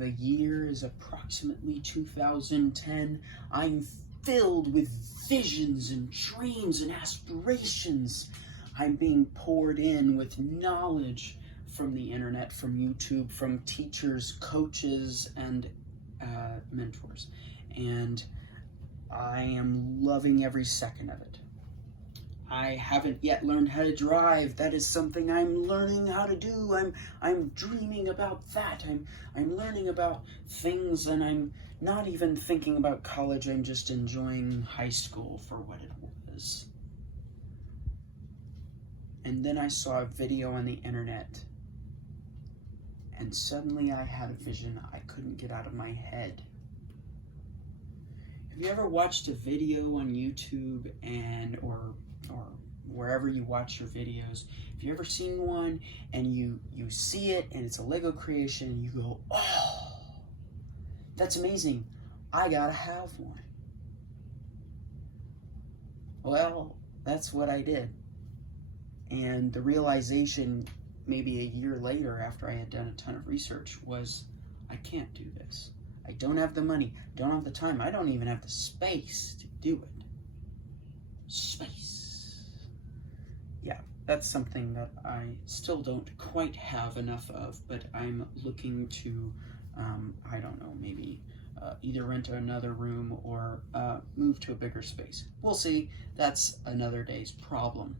The year is approximately 2010. I'm filled with visions and dreams and aspirations. I'm being poured in with knowledge from the internet, from YouTube, from teachers, coaches, and mentors. And I am loving every second of it. I haven't yet learned how to drive. That is something I'm learning how to do. I'm dreaming about that. I'm learning about things, and I'm not even thinking about college. I'm just enjoying high school for what it was. And then I saw a video on the internet, and suddenly I had a vision I couldn't get out of my head. Have you ever watched a video on YouTube or wherever you watch your videos? Have you ever seen one and you see it and it's a Lego creation and you go, oh, that's amazing, I gotta have one? Well, that's what I did. And the realization maybe a year later, after I had done a ton of research, was I can't do this. I don't have the money, don't have the time, I don't even have the space to do it. Space. Yeah, that's something that I still don't quite have enough of, but I'm looking to, I don't know, maybe either rent another room or move to a bigger space. We'll see. That's another day's problem.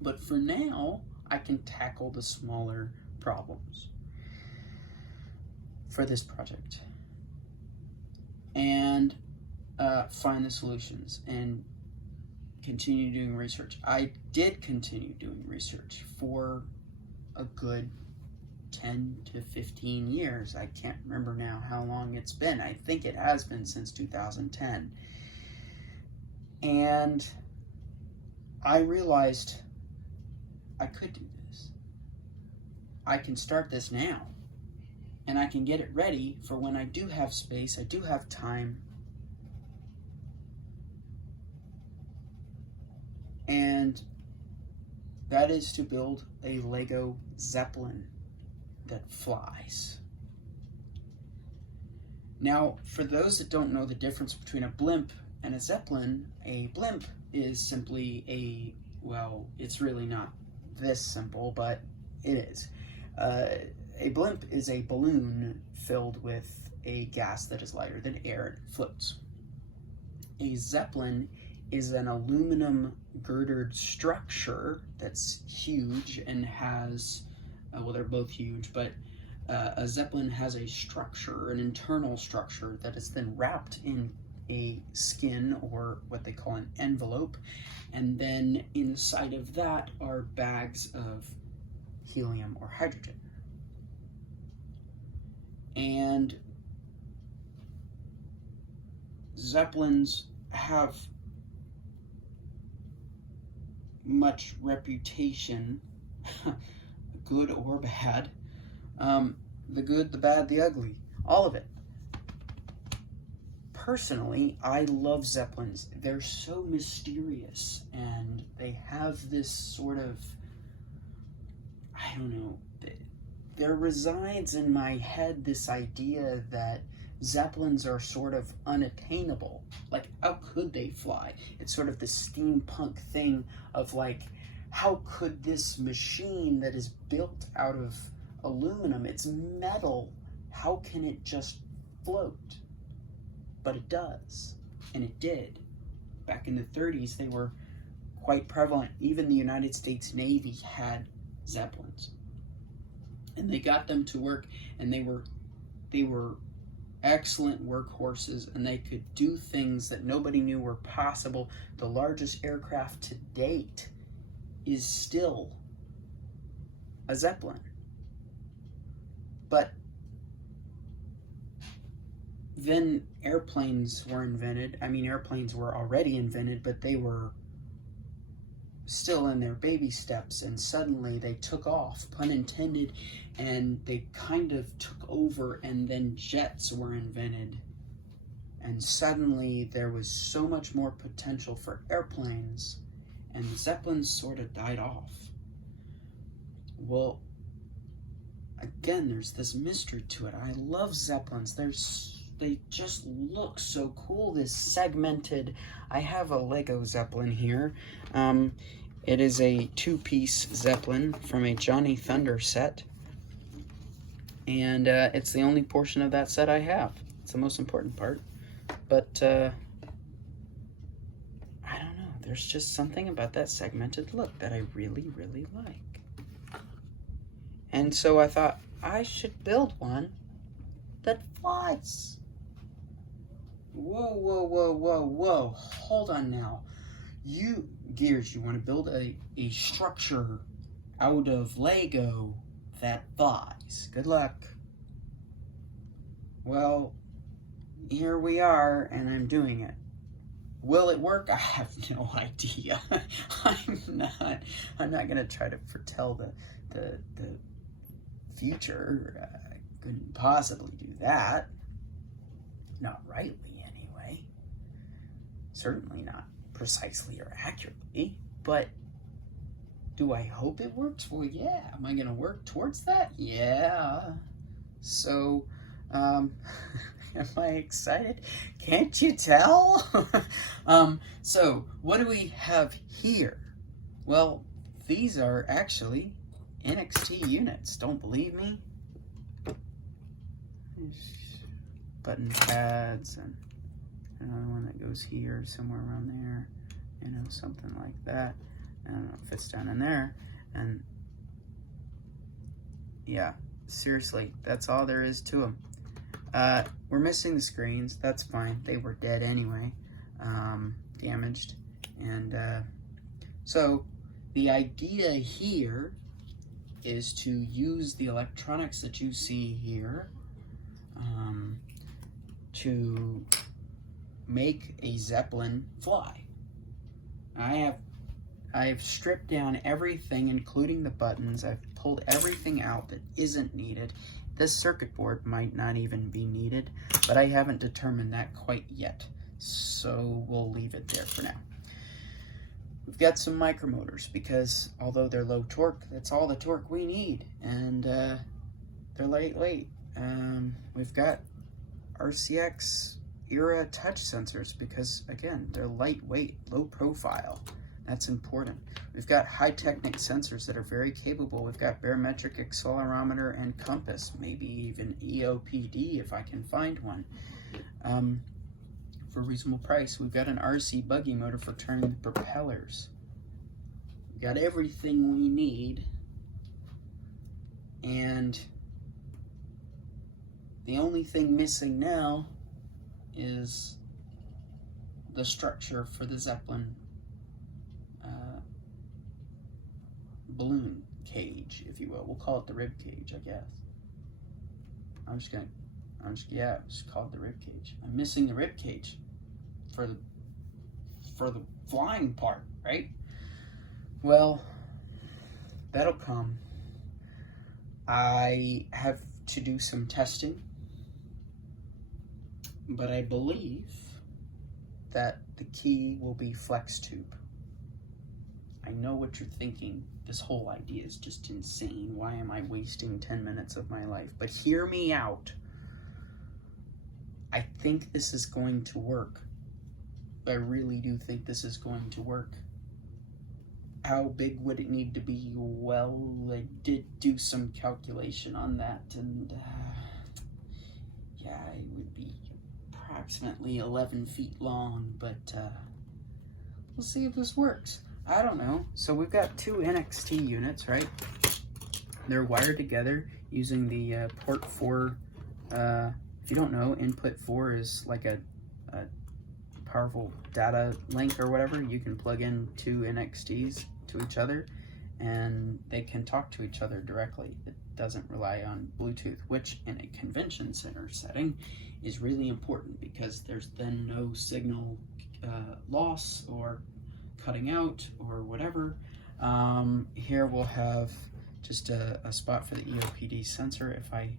But for now, I can tackle the smaller problems for this project and find the solutions and continue doing research. I did continue doing research for a good 10 to 15 years. I can't remember now how long it's been. I think it has been since 2010. And I realized I could do this. I can start this now, and I can get it ready for when I do have space, I do have time, and that is to build a Lego Zeppelin that flies. Now, for those that don't know the difference between a blimp and a Zeppelin, a blimp is simply well, it's really not this simple, but it is. A blimp is a balloon filled with a gas that is lighter than air and floats. A Zeppelin is an aluminum girdered structure that's huge and has, well, they're both huge, but a Zeppelin has a structure, an internal structure that is then wrapped in a skin, or what they call an envelope, and then inside of that are bags of helium or hydrogen. And Zeppelins have much reputation, good or bad, the good, the bad, the ugly, all of it. Personally, I love Zeppelins. They're so mysterious, and they have this sort of, I don't know, there resides in my head this idea that Zeppelins are sort of unattainable. Like, how could they fly? It's sort of the steampunk thing of like, how could this machine that is built out of aluminum, it's metal, how can it just float? But it does, and it did. Back in the 30s, they were quite prevalent. Even the United States Navy had Zeppelins, and they got them to work, and they were excellent workhorses, and they could do things that nobody knew were possible. The largest aircraft to date is still a Zeppelin. But then airplanes were invented. I mean, airplanes were already invented, but they were still in their baby steps, and suddenly they took off, pun intended, and they kind of took over, and then jets were invented. And suddenly there was so much more potential for airplanes, and the Zeppelins sort of died off. Well, again, there's this mystery to it. I love Zeppelins. They just look so cool. This segmented, I have a Lego Zeppelin here. It is a 2-piece Zeppelin from a Johnny Thunder set. And it's the only portion of that set I have. It's the most important part. But I don't know. There's just something about that segmented look that I really, really like. And so I thought I should build one that flies. Whoa, whoa, whoa, whoa, whoa. Hold on now. Gears, you want to build a structure out of Lego that flies. Good luck. Well, here we are, and I'm doing it. Will it work? I have no idea. I'm not gonna try to foretell the future. I couldn't possibly do that. Not rightly, anyway. Certainly not precisely or accurately, but do I hope it works? Well, yeah. Am I gonna work towards that? Yeah. So, am I excited? Can't you tell? So what do we have here? Well, these are actually NXT units. Don't believe me? Button pads and another one that goes here, somewhere around there, you know, something like that. I don't know, it fits down in there. And yeah, seriously, that's all there is to them. We're missing the screens. That's fine. They were dead anyway, damaged. And so the idea here is to use the electronics that you see here to make a Zeppelin fly. I've stripped down everything, including the buttons. I've pulled everything out that isn't needed. This circuit board might not even be needed, but I haven't determined that quite yet. So we'll leave it there for now. We've got some micromotors because although they're low torque, that's all the torque we need. And they're lightweight. We've got RCX era touch sensors because, again, they're lightweight, low profile. That's important. We've got high Technic sensors that are very capable. We've got barometric accelerometer and compass, maybe even EOPD if I can find one. For a reasonable price. We've got an RC buggy motor for turning the propellers. We've got everything we need. And the only thing missing now is the structure for the Zeppelin balloon cage, if you will. We'll call it the rib cage, I guess. Yeah, just call it the rib cage. I'm missing the rib cage for the flying part, right? Well, that'll come. I have to do some testing, but I believe that the key will be flex tube. I know what you're thinking. This whole idea is just insane. Why am I wasting 10 minutes of my life? But hear me out. I think this is going to work. I really do think this is going to work. How big would it need to be? Well, I did do some calculation on that, and yeah, it would be approximately 11 feet long, but we'll see if this works. I don't know. So we've got two NXT units, right? They're wired together using the port 4. If you don't know, input 4 is like a powerful data link or whatever. You can plug in two NXTs to each other and they can talk to each other directly. It doesn't rely on Bluetooth, which in a convention center setting is really important because there's then no signal loss or cutting out or whatever. Here we'll have just a spot for the EOPD sensor if I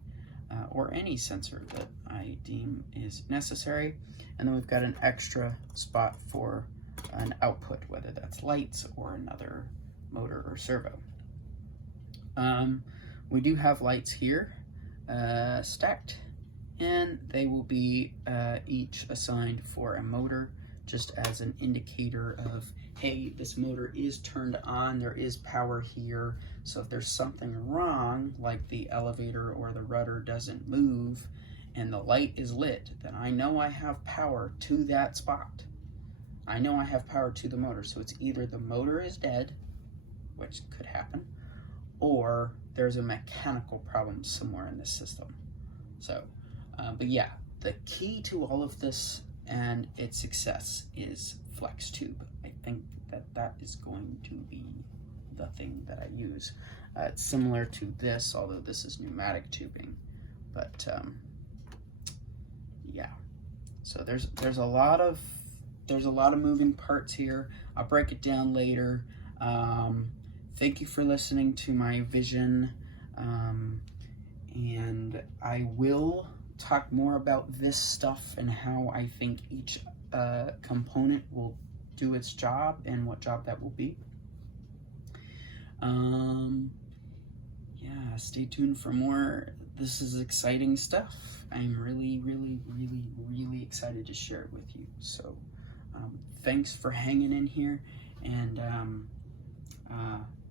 or any sensor that I deem is necessary. And then we've got an extra spot for an output, whether that's lights or another motor or servo. we do have lights here stacked, and they will be each assigned for a motor, just as an indicator of, hey, this motor is turned on, there is power here. So if there's something wrong, like the elevator or the rudder doesn't move and the light is lit, then I know I have power to that spot. I know I have power to the motor. So it's either the motor is dead, which could happen, or there's a mechanical problem somewhere in this system. So, but yeah, the key to all of this and its success is flex tube. I think that is going to be the thing that I use. It's similar to this, although this is pneumatic tubing. But yeah, so there's a lot of moving parts here. I'll break it down later. Thank you for listening to my vision, and I will talk more about this stuff and how I think each component will do its job and what job that will be. Yeah, stay tuned for more. This is exciting stuff. I'm really, really, really, really excited to share it with you. So thanks for hanging in here. And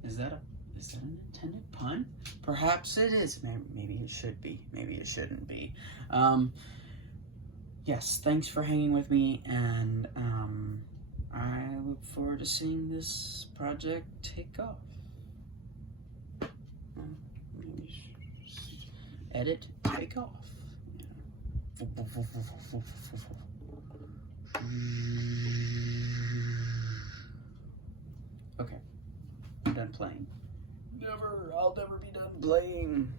is that an intended pun? Perhaps it is. Maybe it should be. Maybe it shouldn't be. Yes, thanks for hanging with me, and I look forward to seeing this project take off. Edit, take off. Okay, I'm done playing. I'll never be done playing.